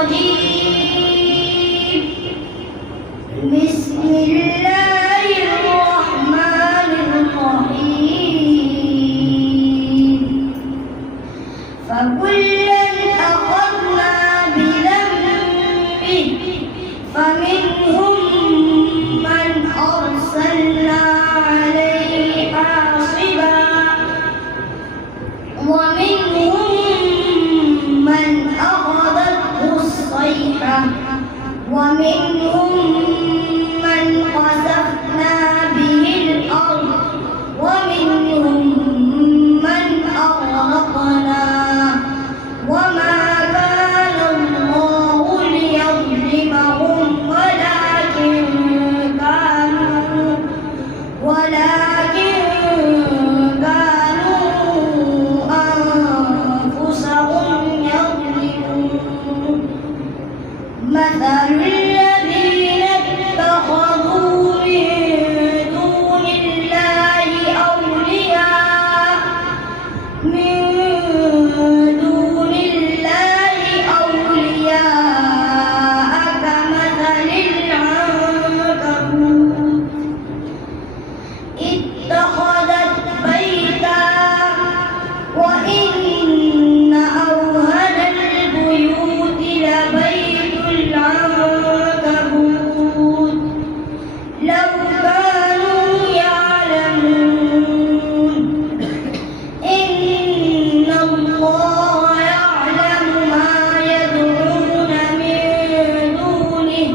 الرجيم. بسم الله الرحمن الرحيم. فكلا أخذنا بذنبه فمنهم من أرسلنا عليه حاصبا ومنهم من أخذته الصيحة ومنهم من خسفنا به الأرض ومنهم من أغرقنا وما كان الله ليظلمهم ولكن كانوا أنفسهم يظلمون. مثل الذين اتخذوا من دون الله أولياء كمثل العنكبوت اتخذت بيتا وإن أوهن البيوت لبيت العنكبوت لو كانوا يعلمون. إن الله يعلم ما يدعون من دونه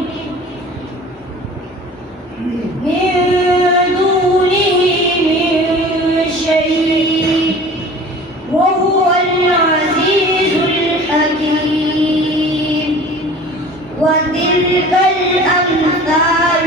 من شيء وهو العزيز الحكيم. وتلك الأمثال